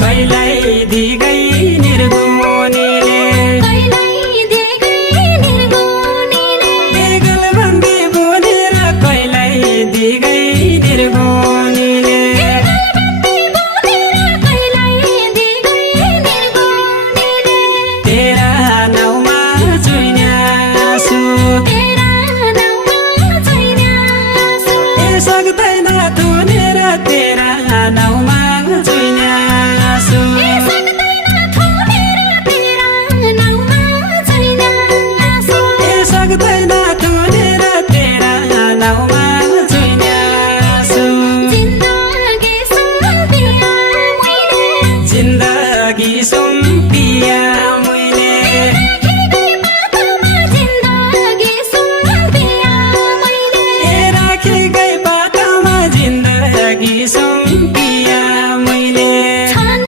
कैलाई दिगै निर्गुणीले बेगलबन्दी बोलेर कैलाई दिगै निर्गुणीले तेरा नाउँमा चुइन्यासु सक्दैन थुनेर तेरा नाउँमा चुइन्यासु सक्दैन थुनेर तेरा नाउँमा चुइन्यासु जिन्दगी सुम्पिया